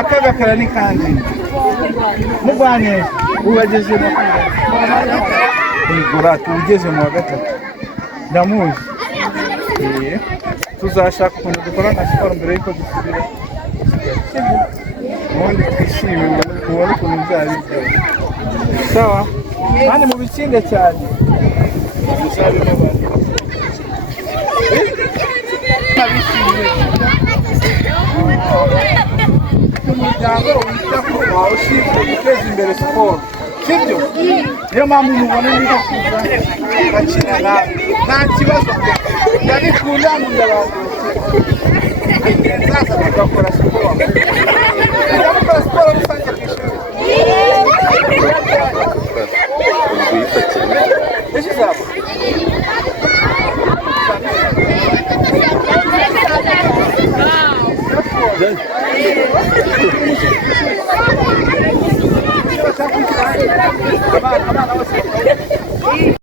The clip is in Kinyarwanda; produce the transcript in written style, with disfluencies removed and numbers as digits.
Akagakara ni kandi mugwane ubageze mu Igoratu ugeze mu gatatu ndamuzi tuzashaka ukuntu dukora na siporo mbere yuko dusubira ubundi twishime mubone ukuntu byari sawa kandi mubitsinde cyane musabe n'abandi umuryango wita ku wawe ushinzwe guteza imbere siporo sibyo niyo mpamvu mubona niba kuza gakina nawe nta kibazo ndabikunda ndabantu nzaza tugakora siporo tugakora siporo rusange ku ishuri ejo uzaba Come on.